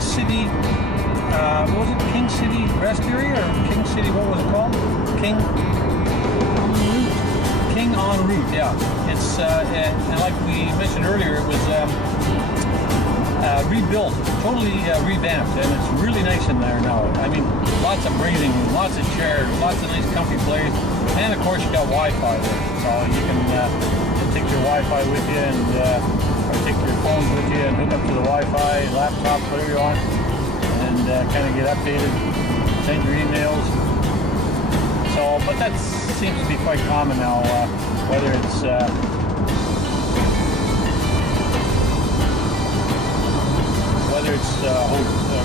King City, what was it? King City Rest Area or King City, what was it called? King Enroute, yeah. It's, and like we mentioned earlier, it was rebuilt, totally revamped, and it's really nice in there now. I mean, lots of breathing room, lots of chairs, lots of nice comfy place, and of course you got Wi-Fi there, so you can take your Wi-Fi with you and or take your phones with you and hook up to the Wi-Fi, laptop, whatever you want, and kind of get updated, send your emails. So, but that seems to be quite common now, whether it's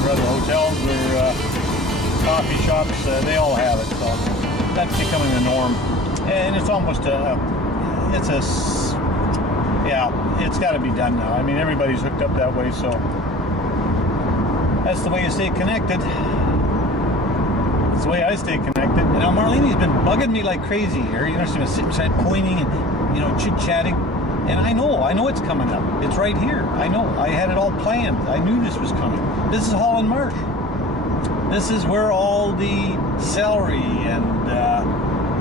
rather hotels or coffee shops, they all have it. So that's becoming the norm, and it's almost it's got to be done now. I mean, everybody's hooked up that way, so that's the way you stay connected. It's the way I stay connected. And now Marlene's been bugging me like crazy here. You know, she's been sitting beside pointing and, you know, chit-chatting. And I know it's coming up. It's right here. I know. I had it all planned. I knew this was coming. This is Holland Marsh. This is where all the celery and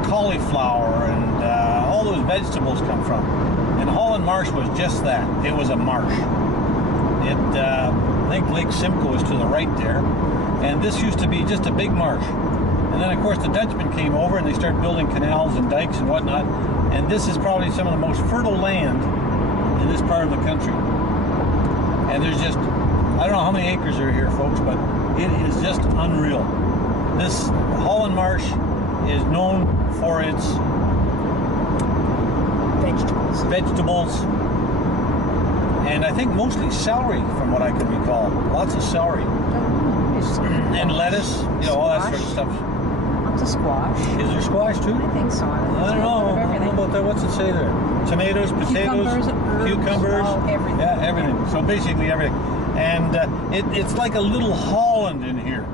cauliflower and all those vegetables come from. And Holland Marsh was just that. It was a marsh. I think Lake Simcoe is to the right there. And this used to be just a big marsh. And then, of course, the Dutchmen came over and they started building canals and dikes and whatnot. And this is probably some of the most fertile land in this part of the country. And there's just, I don't know how many acres are here, folks, but it is just unreal. This Holland Marsh is known for its vegetables, and I think mostly celery, from what I can recall. Lots of celery. And lettuce, you know, all that sort of stuff. Lots of squash. Is there squash too? I think so. I don't know. I don't know about that. What's it say there? Tomatoes, potatoes, cucumbers. Oh, everything. Yeah, everything. So basically everything. And it's like a little Holland in here,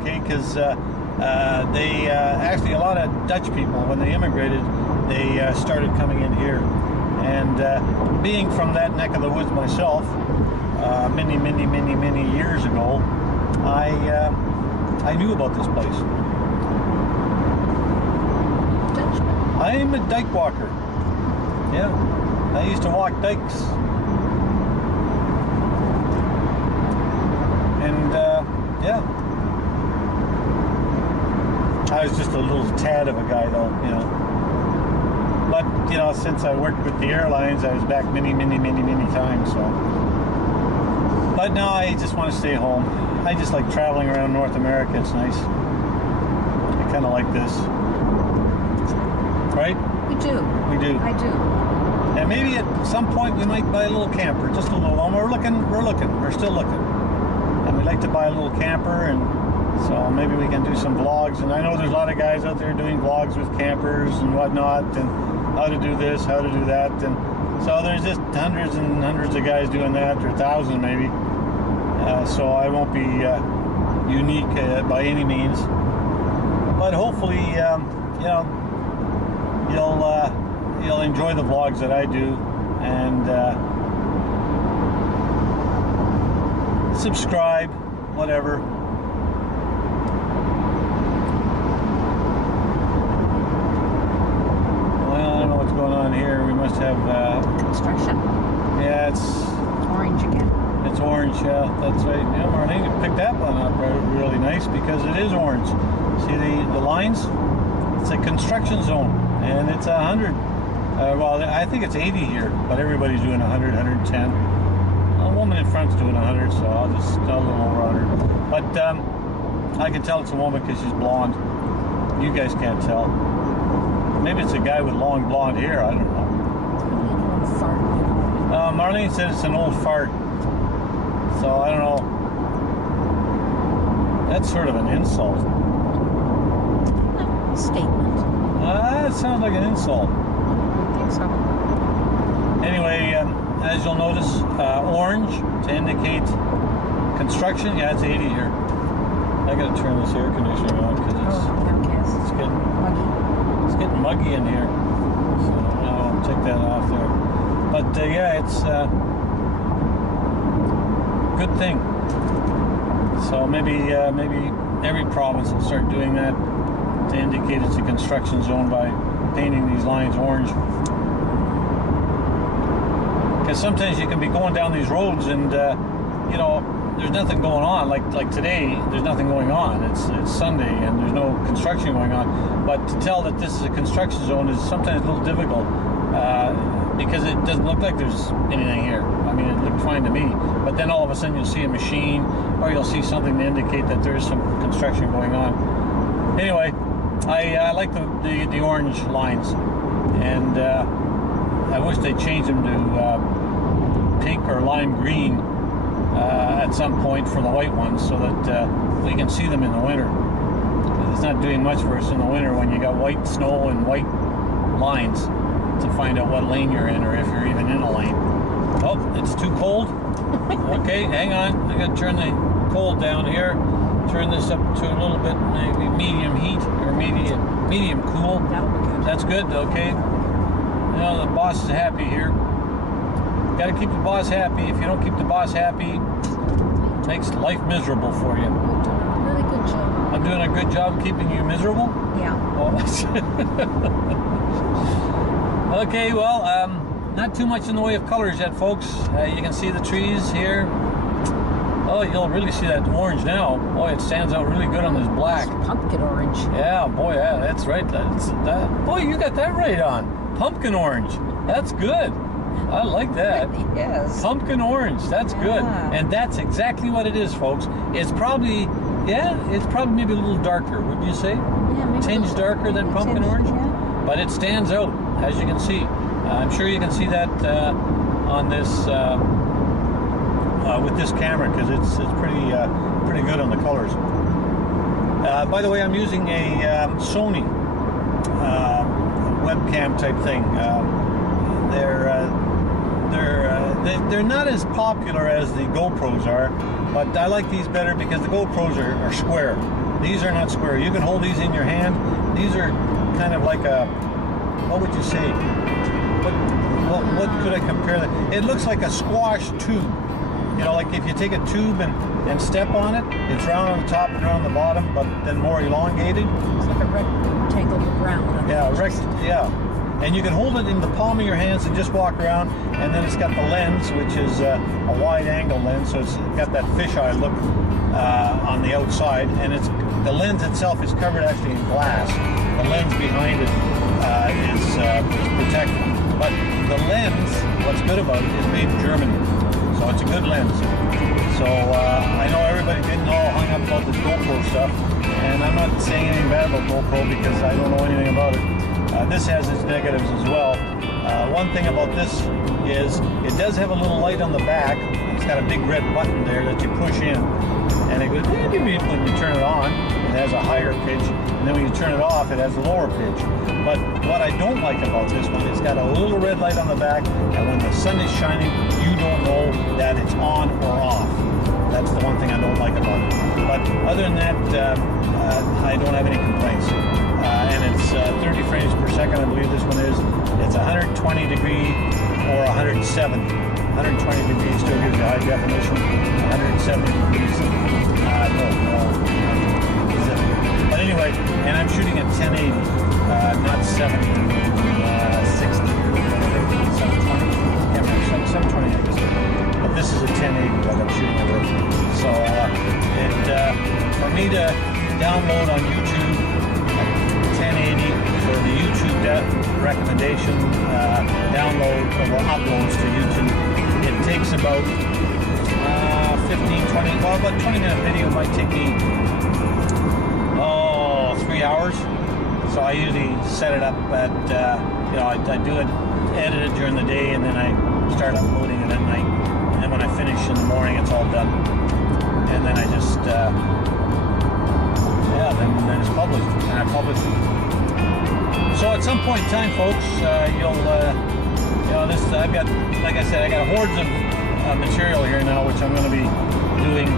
okay? Because they actually, a lot of Dutch people, when they immigrated, they started coming in here. And being from that neck of the woods myself, many years ago, I knew about this place. I'm a dike walker. Yeah, I used to walk dikes. And yeah, I was just a little tad of a guy though, you know. But, you know, since I worked with the airlines, I was back many times, so. But now I just want to stay home. I just like traveling around North America. It's nice. I kind of like this. Right? We do. We do. I do. And maybe at some point we might buy a little camper, just a little one. We're still looking. And we'd like to buy a little camper, and so maybe we can do some vlogs. And I know there's a lot of guys out there doing vlogs with campers and whatnot, and how to do this, how to do that. And so there's just hundreds and hundreds of guys doing that, or thousands maybe. So I won't be unique by any means. But hopefully, you know, you'll enjoy the vlogs that I do, and subscribe, whatever. Well, I don't know what's going on here. We must have Construction. yeah, it's Orange again. it's orange. Yeah, that's right. Yeah, Marlene, you picked that one up really nice, because it is orange. See the lines? It's a construction zone, and it's 100. Well, I think it's 80 here, but everybody's doing 100, 110. A woman in front's doing 100, so I'll just a little over 100. But I can tell it's a woman because she's blonde. You guys can't tell. Maybe it's a guy with long blonde hair. I don't know. Marlene said it's an old fart. So I don't know. That's sort of an insult. Statement. That sounds like an insult. I think so. Anyway, as you'll notice, orange to indicate construction. Yeah, it's 80 here. I gotta turn this air conditioning on because it's getting muggy. It's getting muggy in here. So I'll take that off there. But yeah, it's a good thing. So maybe every province will start doing that to indicate it's a construction zone by painting these lines orange. Because sometimes you can be going down these roads and you know, there's nothing going on. Like today, there's nothing going on. It's Sunday and there's no construction going on. But to tell that this is a construction zone is sometimes a little difficult because it doesn't look like there's anything here. I mean, it looked fine to me. But then all of a sudden you'll see a machine or you'll see something to indicate that there is some construction going on. Anyway, I like the orange lines, and I wish they'd change them to pink or lime green at some point for the white ones, so that we can see them in the winter. It's not doing much for us in the winter when you got white snow and white lines to find out what lane you're in or if you're even in a lane. Oh, it's too cold. Okay, hang on. I got to turn the cold down here. Turn this up to a little bit, maybe medium heat or medium cool. That'll be good. That's good. Okay. You know, the boss is happy here. Got to keep the boss happy. If you don't keep the boss happy, it makes life miserable for you. You're doing a really good job. I'm doing a good job keeping you miserable? Yeah. Oh. Okay, well, not too much in the way of colors yet, folks. You can see the trees here. Oh, you'll really see that orange now. Boy, it stands out really good on this black. It's pumpkin orange. Yeah, boy, yeah, that's right. Boy, you got that right on. Pumpkin orange. That's good. I like that. Yes. Pumpkin orange. That's good. Yeah. And that's exactly what it is, folks. It's probably maybe a little darker, would you say? Yeah, maybe Tinge darker than pumpkin orange? Yeah. But it stands out, as you can see. I'm sure you can see that on this with this camera, because it's pretty good on the colors. By the way, I'm using a Sony webcam type thing. They're not as popular as the GoPros are, but I like these better because the GoPros are square. These are not square. You can hold these in your hand. These are kind of like a, what would you say? What could I compare that? It looks like a squash tube. You know, like if you take a tube and step on it, it's round on the top and round on the bottom, but then more elongated. It's like a rectangle round. Yeah. And you can hold it in the palm of your hands and just walk around, and then it's got the lens, which is a wide angle lens, so it's got that fisheye look on the outside, and the lens itself is covered actually in glass. The lens behind it is protected. But the lens, what's good about it, is made in Germany. So it's a good lens. So I know everybody's getting all hung up about this GoPro stuff, and I'm not saying anything bad about GoPro because I don't know anything about it. This has its negatives as well. One thing about this is it does have a little light on the back. It's got a big red button there that you push in, and it goes beep, beep, beep. When you turn it on, it has a higher pitch, and then when you turn it off, it has a lower pitch. But what I don't like about this one, it's got a little red light on the back, and when the sun is shining, you don't know that it's on or off. That's the one thing I don't like about it. But other than that, I don't have any complaints. And it's 30 frames per second, I believe this one is. It's 120 degree or 170. 120 degrees still gives you high definition. 170 degrees, no. But anyway, and I'm shooting at 1080, not 70, 60, 720. Yeah, 720, I guess. But this is a 1080 that I'm shooting it with. So, for me to download on YouTube 1080 for the YouTube recommendation download or uploads to YouTube, it takes about 15, 20, well, about 20-minute video might take me 3 hours. So I usually set it up at I do it, edit it during the day, and then I start uploading it at night. And then when I finish in the morning, it's all done. And then I just then it's published, and I publish it. So at some point in time, folks, I've got, like I said, I got hordes of material here now, which I'm going to be doing,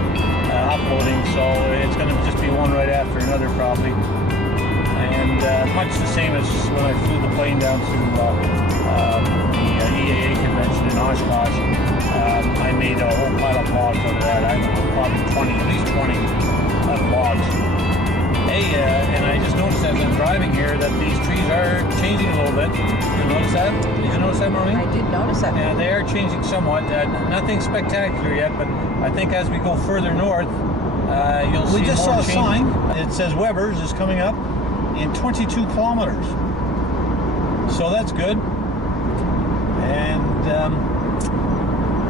uploading. So it's going to just be one right after another, probably. And much the same as when I flew the plane down to the EAA convention in Oshkosh. I made a whole pile of logs out of that. I don't know, probably 20, at least 20 logs. Hey, and I just noticed as I'm driving here that these trees are changing a little bit. You notice that? Did you notice that, Marlene? I did notice that. Yeah, they are changing somewhat. Nothing spectacular yet, but I think as we go further north, you'll see more. We just saw a sign. It says WEBERS is coming up in 22 kilometers. So that's good. And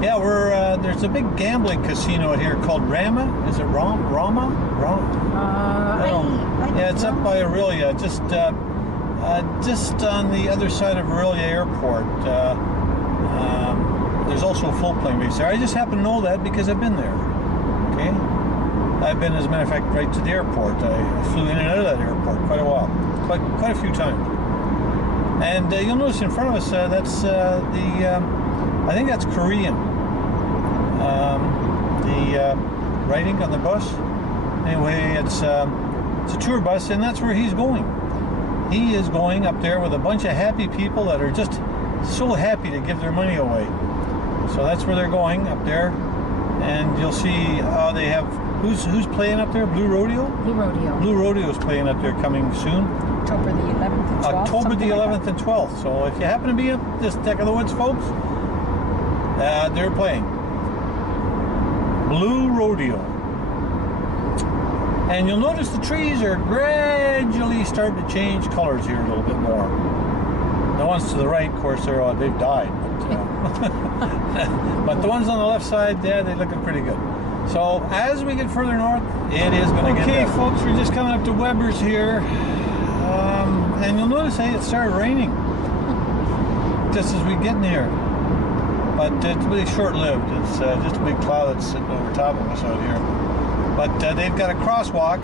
yeah, there's a big gambling casino here called Rama. Is it Rama? Yeah, it's up by Aurelia, just on the other side of Aurelia Airport. There's also a floatplane base there. I just happen to know that because I've been there. Okay, I've been, as a matter of fact, right to the airport. I flew in and out of that airport quite a while, quite a few times. And you'll notice in front of us, that's I think that's Korean. The writing on the bus. Anyway, it's a tour bus, and that's where he's going. He is going up there with a bunch of happy people that are just so happy to give their money away. So that's where they're going, up there. And you'll see they have, who's playing up there? Blue Rodeo? Blue Rodeo. Blue Rodeo's playing up there coming soon. October the 11th and 12th. October the 11th and 12th. So if you happen to be up this neck of the woods, folks, they're playing. Blue Rodeo. And you'll notice the trees are gradually starting to change colors here a little bit more. The ones to the right, of course, they've died. But, but the ones on the left side, yeah, they're looking pretty good. So as we get further north, it is going to get better. Okay, folks, we're just coming up to WEBERS here. And you'll notice, hey, it started raining just as we get near. But it's really short-lived. It's just a big cloud that's sitting over top of us out here. But they've got a crosswalk.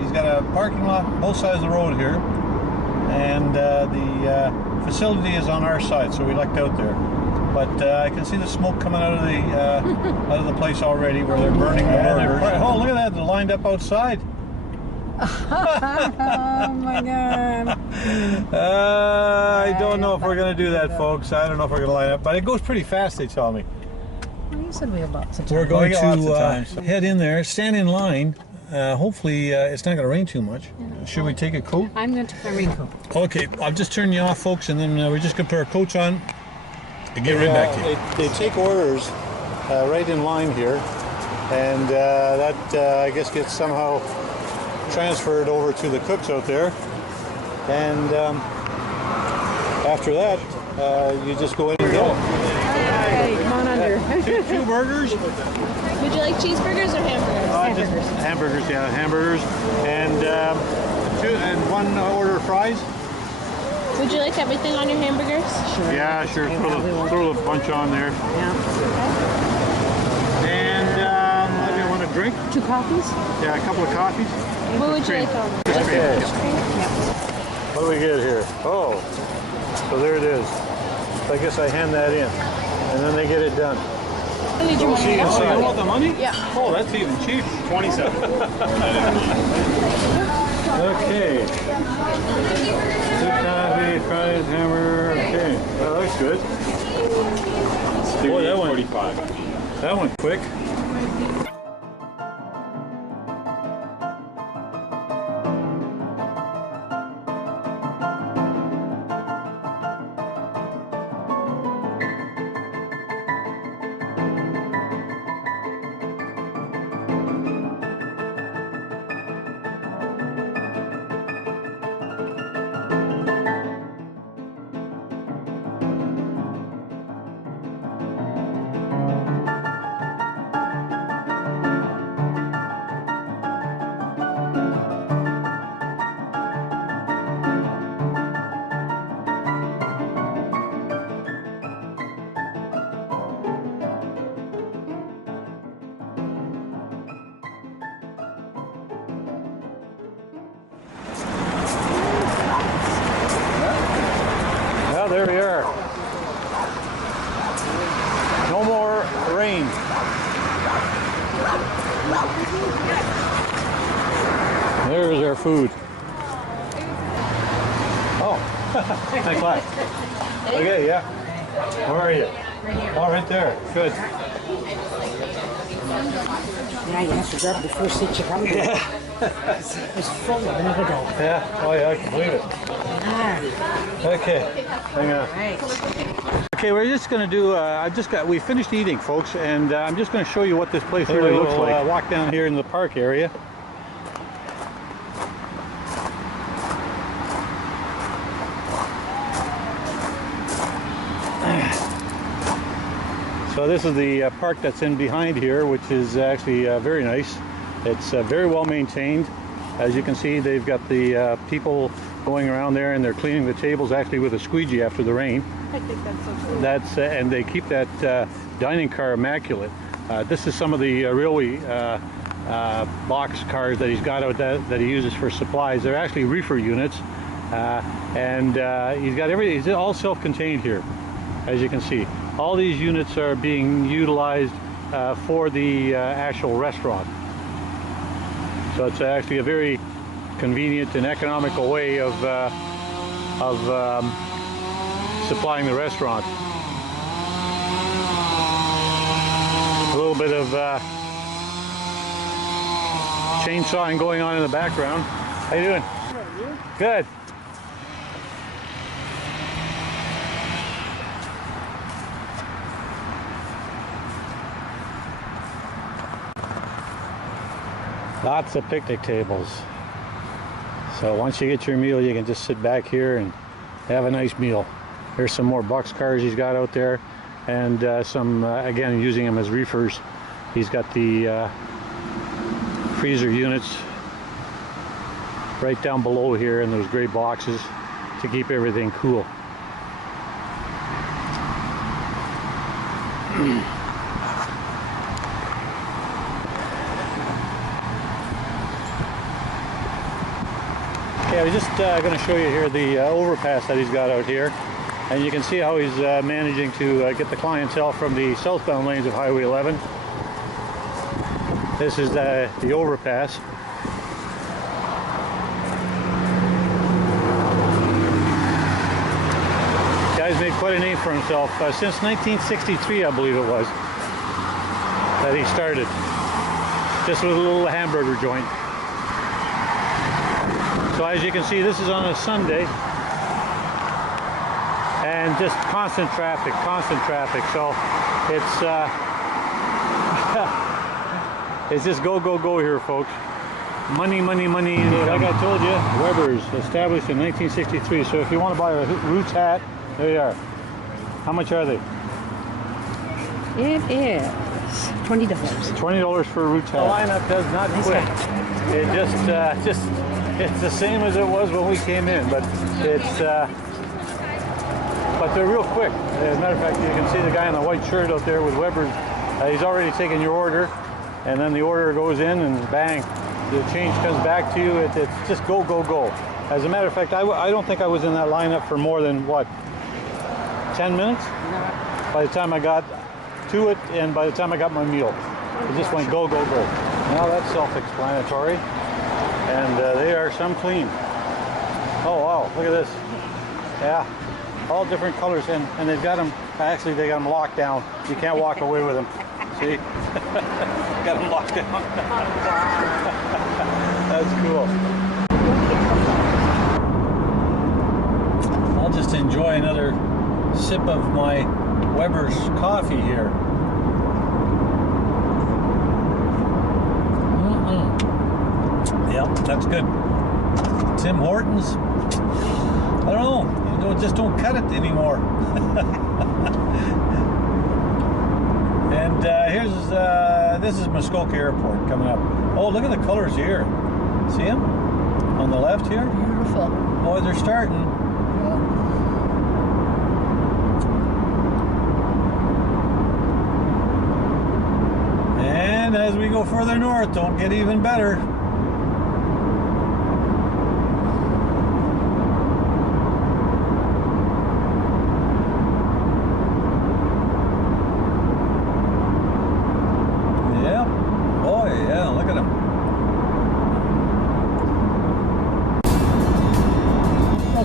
He's got a parking lot on both sides of the road here. And the facility is on our side, so we lucked out there. But I can see the smoke coming out of the place already where they're burning the burgers. Oh, look at that! They're lined up outside. Oh my God! I don't know if we're gonna do that, folks. I don't know if we're gonna line up, but it goes pretty fast. They tell me. Well, you said we have lots of time. We're going to head in there, stand in line. Hopefully, it's not gonna rain too much. Yeah. Should we take a coat? I'm going to take my raincoat. Okay, I'll just turn you off, folks, and then we're just gonna put our coats on. Get right back to you. They take orders right in line here, and that I guess gets somehow transferred over to the cooks out there. And after that, you just go in and go. Hey, come on under. Two burgers. Would you like cheeseburgers or hamburgers? Hamburgers, yeah, hamburgers, and one order of fries. Would you like everything on your hamburgers? Sure. Yeah, sure. Throw the bunch on there. Yeah. And do you want a drink? 2 coffees? Yeah, a couple of coffees. What would you like on? Okay. What do we get here? Oh, so there it is. So I guess I hand that in, and then they get it done. I need your money. Oh, you want the money? Yeah. Oh, that's even cheap. 27. Okay. 2 coffee, fries, hamburger. Okay, that looks good. Boy, that went 45. That went quick. There we are. No more rain. There's our food. Oh, nice class. Okay, yeah. Where are you? Oh, right there. Good. Yeah, you have to grab the first seat you come to. It's full of another dog. Yeah. Oh, yeah, I can believe it. Okay. Hang on. Right. Okay, we're just going to do, we finished eating, folks, and I'm just going to show you what this place really looks like. Walk down here in the park area. So this is the park that's in behind here, which is actually very nice. It's very well maintained. As you can see, they've got the people going around there, and they're cleaning the tables actually with a squeegee after the rain. I think that's so cool. That's and they keep that dining car immaculate. This is some of the railway box cars that he's got out that he uses for supplies. They're actually reefer units, and he's got everything. It's all self-contained here, as you can see. All these units are being utilized for the actual restaurant. So it's actually a very convenient and economical way of supplying the restaurant. A little bit of chainsawing going on in the background. How you doing? Good. Lots of picnic tables. So once you get your meal, you can just sit back here and have a nice meal. There's some more box cars he's got out there, and some, again, using them as reefers. He's got the freezer units right down below here in those gray boxes to keep everything cool. Okay, I was just going to show you here the overpass that he's got out here, and you can see how he's managing to get the clientele from the southbound lanes of Highway 11. This is the overpass. Guy's made quite a name for himself since 1963, I believe it was, that he started, just with a little hamburger joint. So as you can see, this is on a Sunday, and just constant traffic. So it's it's just go here, folks. Money. Like I told you, WEBERS, established in 1963. So if you want to buy a Roots hat, there you are. How much are they? It is $20. $20 for a Roots hat. The lineup does not quit. It just it's the same as it was when we came in, but it's but they're real quick. As a matter of fact, you can see the guy in the white shirt out there with WEBERS. He's already taken your order, and then the order goes in, and bang, the change comes back to you. It's just go. As a matter of fact, I don't think I was in that lineup for more than, what, 10 minutes? By the time I got to it, and by the time I got my meal. It just went go. Now that's self-explanatory. And they are some clean. Oh wow, look at this. Yeah, all different colors, and they've got them, actually they got them locked down. You can't walk away with them. See? Got them locked down. That's cool. I'll just enjoy another sip of my WEBERS coffee here. Yep, that's good. Tim Hortons, I don't know, just don't cut it anymore. And this is Muskoka Airport coming up. Oh, look at the colors here. See them? On the left here? Beautiful. Boy, they're starting. And as we go further north, don't get even better.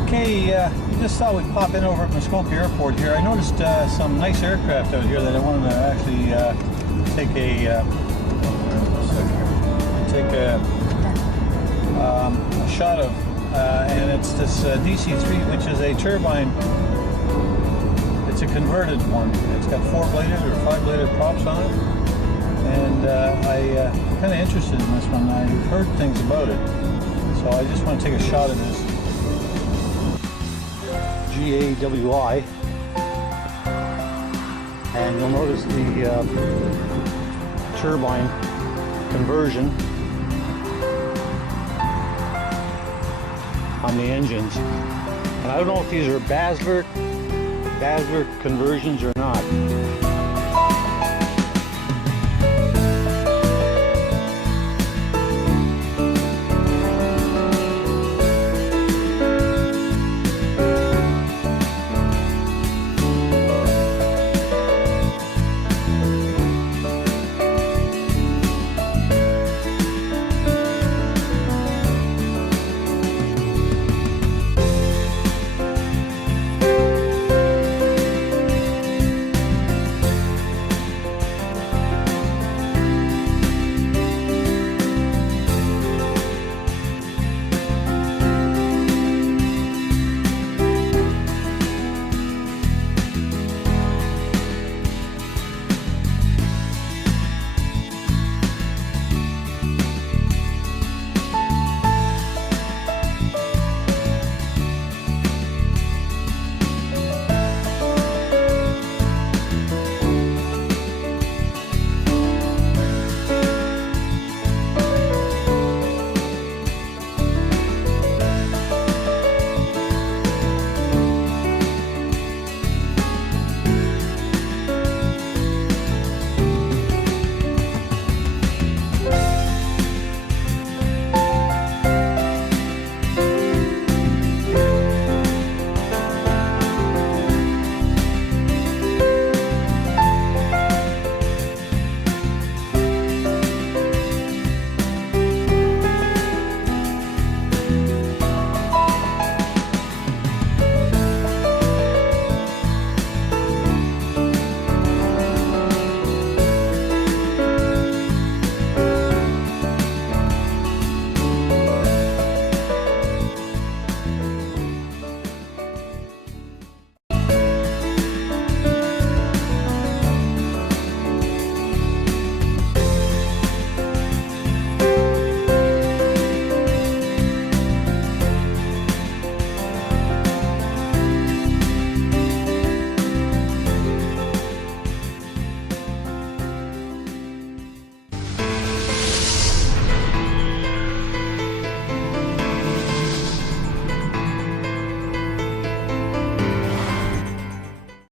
Okay, you just thought we'd pop in over at Muskoka Airport here. I noticed some nice aircraft out here that I wanted to actually take a shot of, and it's this DC-3, which is a turbine. It's a converted one. It's got 4-bladed or 5-bladed props on it, and I'm kind of interested in this one. I've heard things about it, so I just want to take a shot of this GAWI, and you'll notice the turbine conversion on the engines. And I don't know if these are Basler conversions or not.